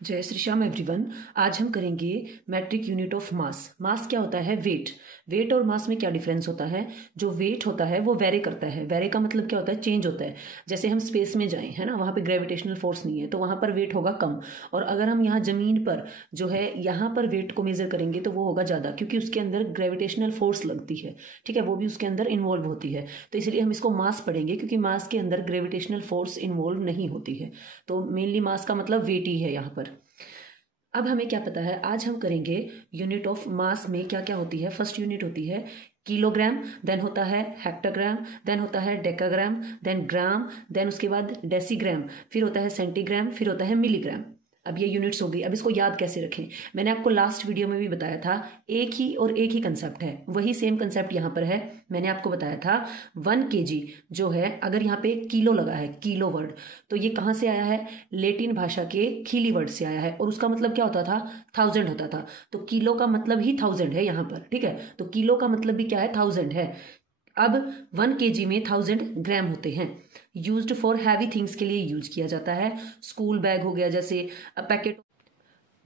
जय श्री श्याम एवरीवन। आज हम करेंगे मैट्रिक यूनिट ऑफ मास। मास क्या होता है? वेट। वेट और मास में क्या डिफरेंस होता है? जो वेट होता है वो वेरी करता है। वेरी का मतलब क्या होता है? चेंज होता है। जैसे हम स्पेस में जाएं, है ना, वहां पे ग्रेविटेशनल फोर्स नहीं है तो वहां पर वेट होगा कम। और अगर हम यहाँ जमीन पर जो है यहाँ पर वेट को मेजर करेंगे तो वो होगा ज़्यादा, क्योंकि उसके अंदर ग्रेविटेशनल फोर्स लगती है। ठीक है, वो भी उसके अंदर इन्वॉल्व होती है। तो इसलिए हम इसको मास पढ़ेंगे, क्योंकि मास के अंदर ग्रेविटेशनल फोर्स इन्वॉल्व नहीं होती है। तो मेनली मास का मतलब वेट ही है यहाँ पर। अब हमें क्या पता है, आज हम करेंगे यूनिट ऑफ मास में क्या क्या होती है। फर्स्ट यूनिट होती है किलोग्राम, देन होता है हेक्टोग्राम, देन होता है डेकाग्राम, देन ग्राम, देन उसके बाद डेसीग्राम, फिर होता है सेंटीग्राम, फिर होता है मिलीग्राम। अब ये यूनिट्स हो गई। अब इसको याद कैसे रखें? मैंने आपको लास्ट वीडियो में भी बताया था, एक ही कंसेप्ट है, वही सेम कंसेप्ट यहाँ पर है। मैंने आपको बताया था 1 kg जो है, अगर यहाँ पे किलो लगा है, किलो वर्ड, तो ये कहाँ से आया है? लेटिन भाषा के खीली वर्ड से आया है, और उसका मतलब क्या होता था? 1000 होता था। तो किलो का मतलब ही 1000 है यहाँ पर। ठीक है, तो किलो का मतलब भी क्या है? 1000 है। अब 1 kg में 1000 ग्राम होते हैं। यूज्ड फॉर हैवी थिंग्स के लिए यूज किया जाता है। स्कूल बैग हो गया, जैसे पैकेट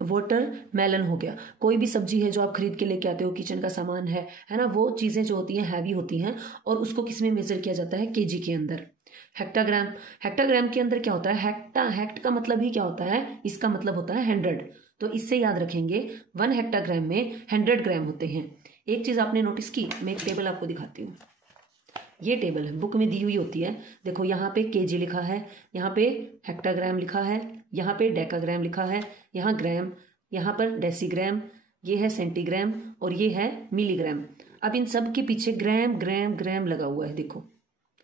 वाटर मेलन हो गया, कोई भी सब्जी है जो आप खरीद के लेके आते हो, किचन का सामान है ना, वो चीजें जो होती हैं हैवी होती हैं, और उसको किस में मेजर किया जाता है? केजी के अंदर। हेक्टाग्राम, हेक्टाग्राम के अंदर क्या होता है? हेक्ट का मतलब ही क्या होता है? इसका मतलब होता है 100। तो इससे याद रखेंगे 1 हेक्टाग्राम में 100 ग्राम होते हैं। एक चीज आपने नोटिस की, मैं एक टेबल आपको दिखाती हूँ। ये टेबल है, बुक में दी हुई होती है। देखो यहाँ पे केजी लिखा है, यहाँ पे हेक्टाग्राम लिखा है, यहाँ पे डेकाग्राम लिखा है, यहाँ ग्राम, यहाँ पर डेसीग्राम, ये है सेंटीग्राम, और ये है मिलीग्राम। अब इन सब के पीछे ग्राम ग्राम ग्राम लगा हुआ है, देखो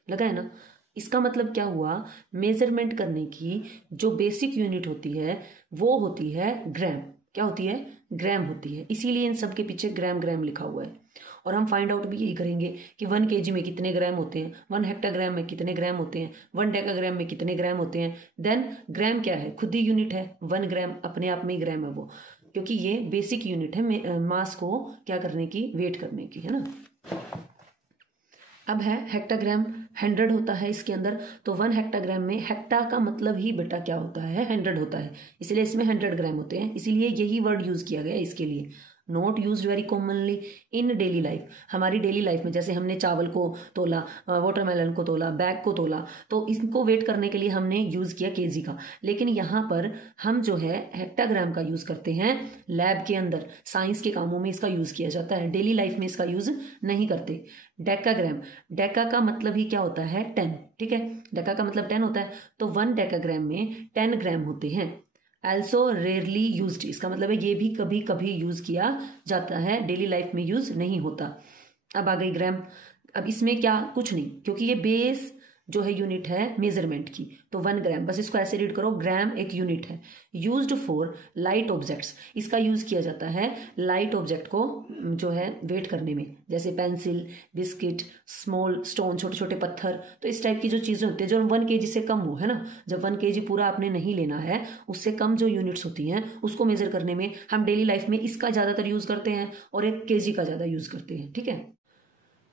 लगा है ना। इसका मतलब क्या हुआ? मेजरमेंट करने की जो बेसिक यूनिट होती है वो होती है ग्राम। क्या होती है? ग्राम होती है। इसीलिए इन सब के पीछे ग्राम ग्राम लिखा हुआ है। और हम फाइंड आउट भी यही करेंगे कि 1 kg में कितने ग्राम होते हैं, 1 हेक्टाग्राम में कितने ग्राम होते हैं, 1 डेकाग्राम में कितने ग्राम होते हैं। देन ग्राम क्या है? खुद ही यूनिट है। 1 ग्राम अपने आप में ही ग्राम है वो, क्योंकि ये बेसिक यूनिट है मास को क्या करने की? वेट करने की, है ना। अब है हेक्टाग्राम, 100 होता है इसके अंदर। तो 1 हेक्टाग्राम में हेक्टा का मतलब ही बेटा क्या होता है? 100 होता है, इसलिए इसमें 100 ग्राम होते हैं। इसीलिए यही वर्ड यूज किया गया इसके लिए। Not use very commonly in daily life. हमारी डेली लाइफ में जैसे हमने चावल को तोला, वाटरमेलन को तोला, बैग को तोला, तो इसको वेट करने के लिए हमने यूज किया केजी का। लेकिन यहाँ पर हम जो है हेक्टाग्राम का यूज करते हैं लैब के अंदर, साइंस के कामों में इसका यूज किया जाता है, डेली लाइफ में इसका यूज नहीं करते। डेकाग्राम, डेका का मतलब ही क्या होता है? 10। ठीक है, डेका का मतलब 10 होता है। तो 1 डेकाग्राम में 10 ग्राम होते हैं। also रेयरली यूज्ड, इसका मतलब है ये भी कभी कभी यूज किया जाता है, डेली लाइफ में यूज नहीं होता। अब आ गई ग्राम। अब इसमें क्या? कुछ नहीं, क्योंकि ये बेस जो है यूनिट है मेजरमेंट की। तो 1 ग्राम, बस इसको ऐसे रीड करो, ग्राम एक यूनिट है। यूज्ड फॉर लाइट ऑब्जेक्ट्स, इसका यूज किया जाता है लाइट ऑब्जेक्ट को जो है वेट करने में, जैसे पेंसिल, बिस्किट, स्मॉल स्टोन, छोटे छोटे पत्थर। तो इस टाइप की जो चीजें होती है जो 1 kg से कम हो, है ना। जब 1 kg पूरा आपने नहीं लेना है, उससे कम जो यूनिट्स होती हैं उसको मेजर करने में हम डेली लाइफ में इसका ज्यादातर यूज करते हैं, और 1 kg का ज्यादा यूज करते हैं। ठीक है,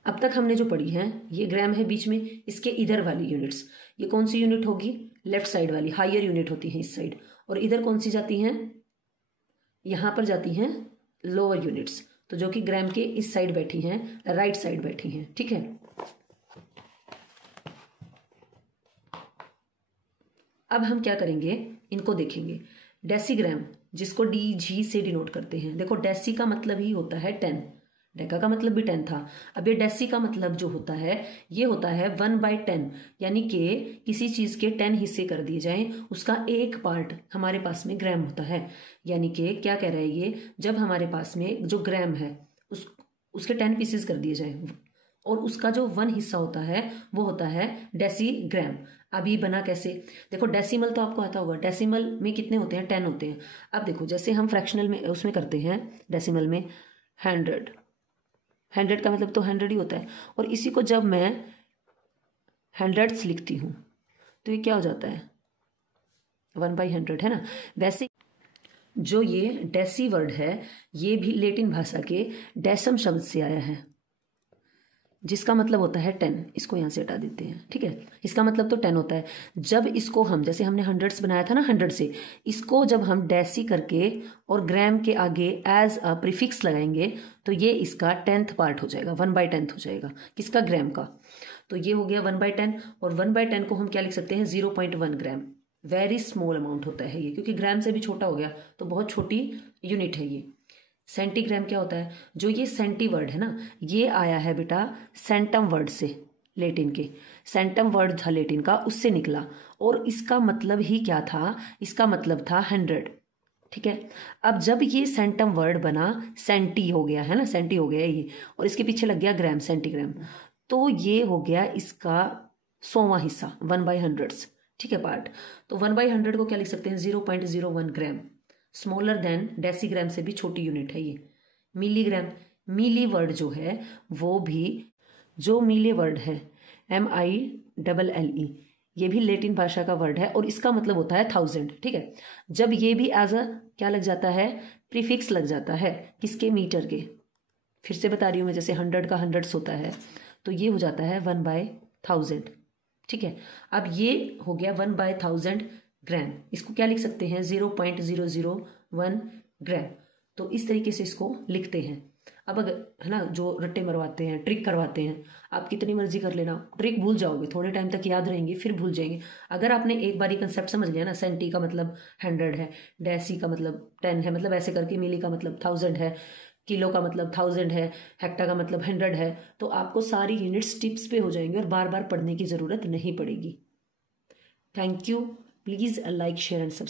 अब तक हमने जो पढ़ी है, ये ग्राम है बीच में, इसके इधर वाली यूनिट्स, ये कौन सी यूनिट होगी? लेफ्ट साइड वाली, हायर यूनिट होती है इस साइड। और इधर कौन सी जाती हैं? यहां पर जाती हैं लोअर यूनिट्स, तो जो कि ग्राम के इस साइड बैठी हैं, राइट साइड बैठी हैं। ठीक है, अब हम क्या करेंगे? इनको देखेंगे। डेसीग्राम, जिसको DG से डिनोट करते हैं। देखो डेसी का मतलब ही होता है 10, डेका का मतलब भी 10 था। अब ये डेसी का मतलब जो होता है, ये होता है 1/10, यानी कि किसी चीज के 10 हिस्से कर दिए जाएं, उसका एक पार्ट हमारे पास में ग्राम होता है। यानी कि क्या कह रहा है ये? जब हमारे पास में जो ग्राम है उसके 10 पीसेस कर दिए जाए, और उसका जो 1 हिस्सा होता है वो होता है डेसीग्राम। अब ये बना कैसे? देखो डेसिमल तो आपको आता होगा, डेसिमल में कितने होते हैं? 10 होते हैं। अब देखो जैसे हम फ्रैक्शनल में उसमें करते हैं, डेसिमल में 100 का मतलब तो 100 ही होता है। और इसी को जब मैं हंड्रेड्स लिखती हूँ तो ये क्या हो जाता है? 1/100, है ना। वैसे जो ये डेसी वर्ड है, ये भी लेटिन भाषा के डेसम शब्द से आया है। जिसका मतलब होता है 10। इसको यहाँ से हटा देते हैं, ठीक है। इसका मतलब तो 10 होता है। जब इसको हम, जैसे हमने हंड्रेड्स बनाया था ना 100 से, इसको जब हम डेसी करके और ग्राम के आगे एज अ प्रीफिक्स लगाएंगे तो ये इसका 10th पार्ट हो जाएगा, 1/10 हो जाएगा। किसका? ग्राम का। तो ये हो गया 1/10, और 1/10 को हम क्या लिख सकते हैं? 0.1 ग्राम। वेरी स्मॉल अमाउंट होता है ये, क्योंकि ग्राम से भी छोटा हो गया, तो बहुत छोटी यूनिट है ये। सेंटीग्राम क्या होता है? जो ये सेंटी वर्ड है ना, ये आया है बेटा सेंटम वर्ड से, लेटिन के। सेंटम वर्ड था लेटिन का, उससे निकला, और इसका मतलब ही क्या था? इसका मतलब था 100, ठीक है। अब जब ये सेंटम वर्ड बना, सेंटी हो गया है ना, सेंटी हो गया ये, और इसके पीछे लग गया ग्राम, सेंटीग्राम, तो ये हो गया इसका 100वां हिस्सा, 1/100, ठीक है, पार्ट। तो 1/100 को क्या लिख सकते हैं? 0.01 ग्राम। स्मॉलर देन डेसीग्राम से भी छोटी यूनिट है ये। मिलीग्राम, मिली वर्ड जो है वो भी, जो मिले वर्ड है MILLE, ये भी लेटिन भाषा का वर्ड है, और इसका मतलब होता है 1000, ठीक है। जब ये भी एज अ क्या लग जाता है? प्रीफिक्स लग जाता है, किसके? मीटर के। फिर से बता रही हूँ मैं, जैसे 100 का हंड्रेड्स होता है, तो ये हो जाता है 1/1000, ठीक है। अब ये हो गया 1/1000 ग्राम। इसको क्या लिख सकते हैं? 0.001 ग्राम। तो इस तरीके से इसको लिखते हैं। अब अगर, है ना, जो रट्टे मरवाते हैं, ट्रिक करवाते हैं, आप कितनी मर्जी कर लेना, ट्रिक भूल जाओगे, थोड़े टाइम तक याद रहेंगे, फिर भूल जाएंगे। अगर आपने एक बार कंसेप्ट समझ लिया ना, सेंटी का मतलब 100 है, डेसी का मतलब 10 है, मतलब ऐसे करके, मिली का मतलब 1000 है, किलो का मतलब 1000 है, हेक्टा का मतलब 100 है, तो आपको सारी यूनिट्स टिप्स पे हो जाएंगे और बार बार पढ़ने की ज़रूरत नहीं पड़ेगी। Thank you. Please like, share and subscribe.